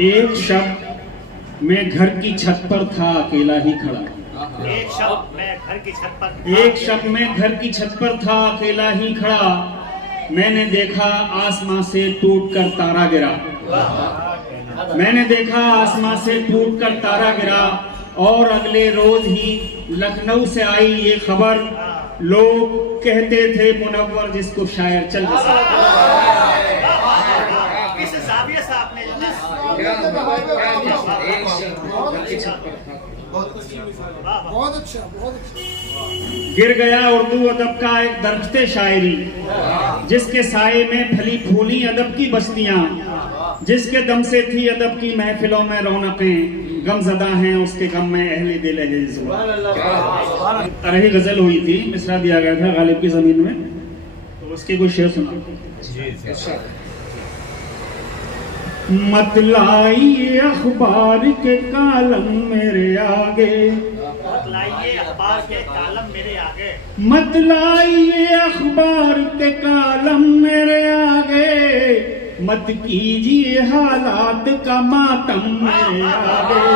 एक शब्द मैं घर की छत पर था अकेला ही खड़ा। एक शब्द मैं घर की छत पर एक शब्द मैं घर की छत पर था अकेला ही खड़ा। मैंने देखा आसमां से टूटकर तारा गिरा। मैंने देखा आसमां से टूटकर तारा गिरा। और अगले रोज ही लखनऊ से आई ये खबर। लोग कहते थे मुनव्वर जिसको शायर चल बसा। किस जाविये से आपने बहुत अच्छा गिर गया उर्दू अदब का एक दरख्ते शायरी, जिसके साये में फली फूली अदब की बस्तियां, जिसके दम से थी अदब की महफिलों में रौनकें। गमजदा हैं उसके गम में अहले दिल अहले ज़ुबान। तरही गजल हुई थी, मिसरा दिया गया था गालिब की जमीन में, तो उसके कुछ शेर सुना। मत लाइए अखबार के कालम मेरे आगे, मत लाइए अखबार के कालम मेरे आगे, मत लाइए अखबार के कालम मेरे आगे। मत कीजिए हालात का मातम मेरे आगे।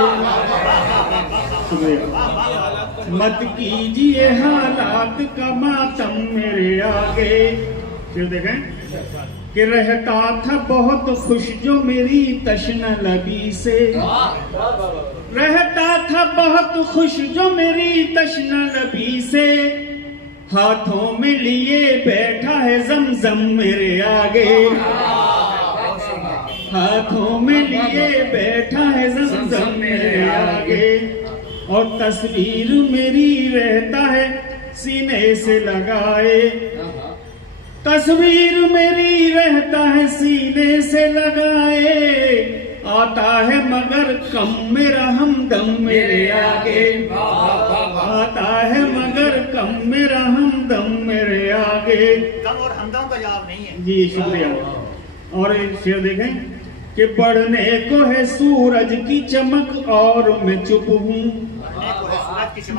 मत कीजिए हालात का मातम मेरे आगे। फिर देखें कि रहता था बहुत खुश जो मेरी तश्न लबी से। रहता था बहुत खुश जो मेरी तश्न लबी से। हाथों में लिए बैठा है जमजम मेरे आगे। हाथों में लिए बैठा है जमजम मेरे आगे। और तस्वीर मेरी रहता है सीने से लगाए। तस्वीर मेरी रहता है सीने से लगाए। आता है मगर कम मेरा हमदम मेरे आगे। आता है मगर कम मेरा हमदम मेरे आगे। कम और हमदम का जवाब नहीं है। जी शुक्रिया। और एक शेर देखें कि बढ़ने को है सूरज की चमक और मैं चुप हूँ।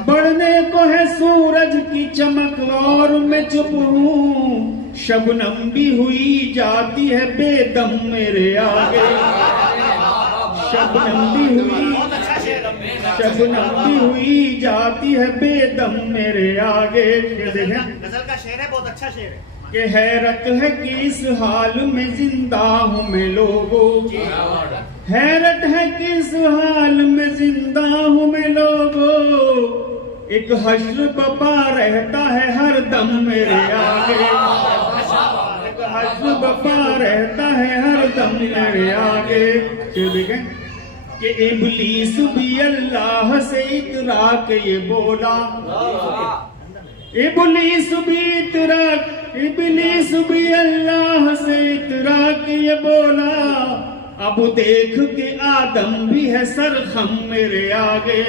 बढ़ने को है सूरज की चमक और मैं चुप हूँ। शबनम भी हुई जाती है बेदम मेरे आगे। शबनम भी हुई जाती है बेदम मेरे आगे। गजल का शेर है, बहुत अच्छा शेर है। कि हैरत है कि इस हाल में जिंदा हूँ मैं लोगों। हैरत है कि इस हाल में जिंदा हूँ मैं लोगों। एक हश्र बपा रहता है हर दम मेरे आगे। एक हश्र बपा रहता है हर दम मेरे आगे। देखें कि इब्लीस भी अल्लाह से इतरा के ये बोला। इब्लीस भी अल्लाह से इतरा के ये बोला। अब देख के आदम भी है सरखम मेरे आगे।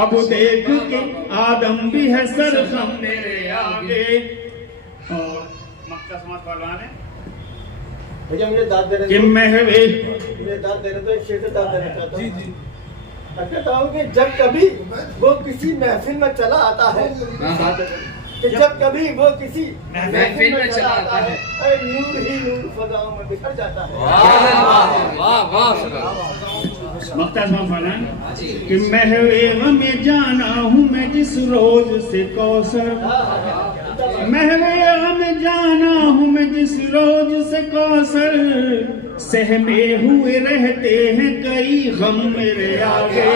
अब देख के आदम भी है सरखम मेरे आगे। और मक्का समाज पहलवान है भैया मुझे दाद दे रहे कि महवे मुझे दाद दे रहे तो एक शेर से दाद देना चाहता हूँ। कहता हूँ कि जब कभी वो किसी महफिल में चला आता है, कि जब कभी वो किसी महफिल में चला आता है, अरे नूर ही नूर फजाओं में बिखर जाता है। मक्का समाज पहलवान कि महवे में जाना हूँ मैं जिस रोज से कौसर। महवे में जाना हूँ मैं जिस रोज से कौसर। सहमे हुए रहते हैं कई गम मेरे आगे।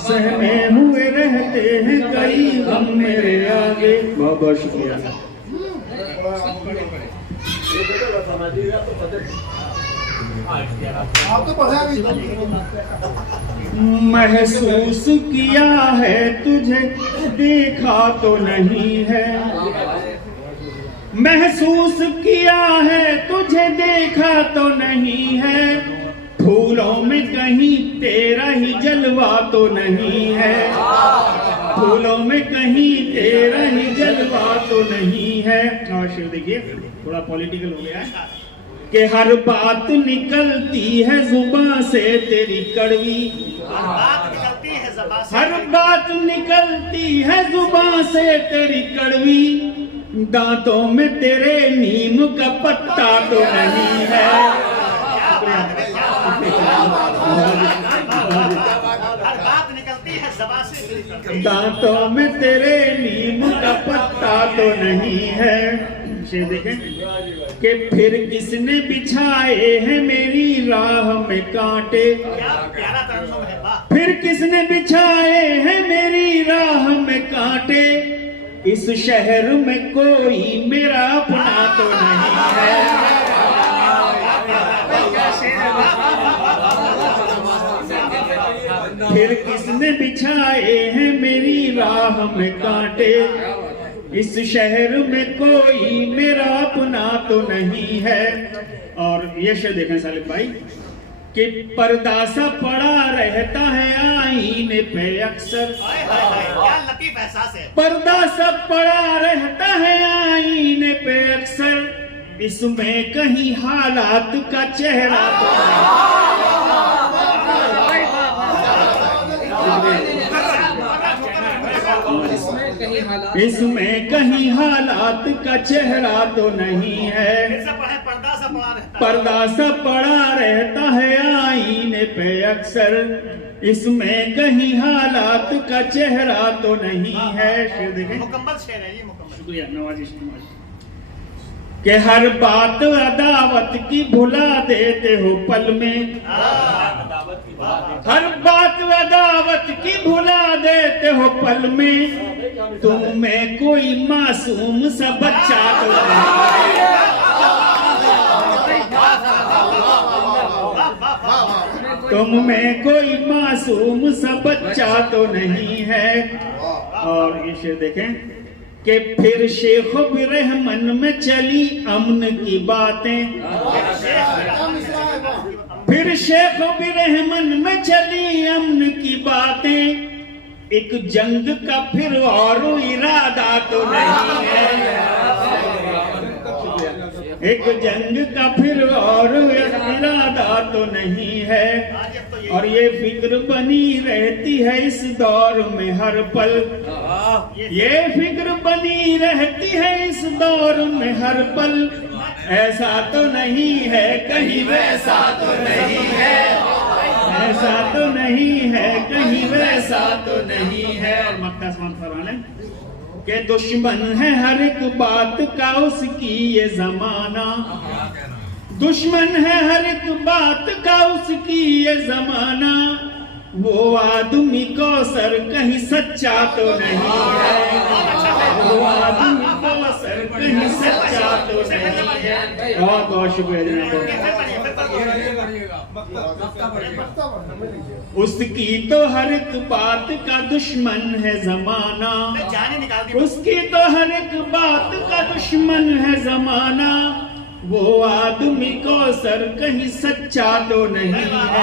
सहमे हुए रहते हैं कई गम मेरे आगे। बहुत बहुत शुक्रिया। आप तो पढ़ा भी। महसूस किया है तुझे देखा तो नहीं है। महसूस किया है तुझे देखा तो नहीं है। फूलों में कहीं तेरा ही जलवा तो नहीं है। फूलों में कहीं तेरा ही जलवा तो नहीं है। और शेर देखिए थोड़ा पॉलिटिकल हो गया है कि हर बात निकलती है जुबान से तेरी कड़वी। हर बात निकलती है जुबान से तेरी कड़वी। दांतों में तेरे नीम का पत्ता तो नहीं है। हर बात निकलती है ज़बान से। दांतों में तेरे नीम का पत्ता तो नहीं है। शेर देखें कि फिर किसने बिछाए हैं मेरी राह में कांटे। क्या प्यारा तर्जुमा है, वाह। फिर किसने बिछाए हैं मेरी राह में कांटे। इस शहर में कोई मेरा अपना तो नहीं है। फिर किसने बिछाए हैं मेरी राह में कांटे। इस शहर में कोई मेरा अपना तो नहीं है। और ये शेर देखें सालिक भाई कि पर्दा सा पड़ा रहता है आईने पे अक्सर। हाय हाय हाय, क्या लतीफ एहसास है। पर्दा सा पड़ा रहता है आईने पे अक्सर। इसमें कहीं हालात का चेहरा तो इसमें कहीं हालात का चेहरा तो नहीं है। फिर से पढ़े, पर्दा सा पड़ा रहता है। पर्दा सा पड़ा रहता है आईने पे अक्सर। इसमें कहीं हालात का चेहरा तो नहीं है। शेर देखें, मुकम्मल शेर है ये, मुकम्मल। शुक्रिया नवाजिश कि हर बात अदावत की भुला देते हो पल में। हर बात अदावत की भुला देते हो पल में। तुम में कोई मासूम सा बच्चा तो नहीं है। तुम में कोई मासूम सा बच्चा तो नहीं है। और ये शेर देखें कि फिर शेख बिरहमन में चली अमन की बातें। फिर शेख बिरहमन में चली अमन की बातें। एक जंग का फिर और इरादा तो नहीं है। एक जंग का फिर और इरादा तो नहीं है। और ये फिक्र बनी रहती है इस दौर में हर पल। ये फिक्र बनी रहती है इस दौर में हर पल। ऐसा तो नहीं है कहीं वैसा तो नहीं है। ऐसा तो नहीं है कहीं वैसा तो नहीं है। और मक्का समाप्त करवा लें कि दुश्मन है हर एक बात का उसकी ये जमाना। दुश्मन है हर एक बात का उसकी ये जमाना। वो आदमी कौसर कहीं सच्चा तो नहीं है। वो आदमी कौसर कहीं सच्चा तो नहीं है। बहुत बहुत शुक्रिया जनाब। उसकी तो हर एक बात का दुश्मन है जमाना। उसकी तो हर एक बात का दुश्मन है जमाना। वो आदमी कौसर कहीं सच्चा तो नहीं है।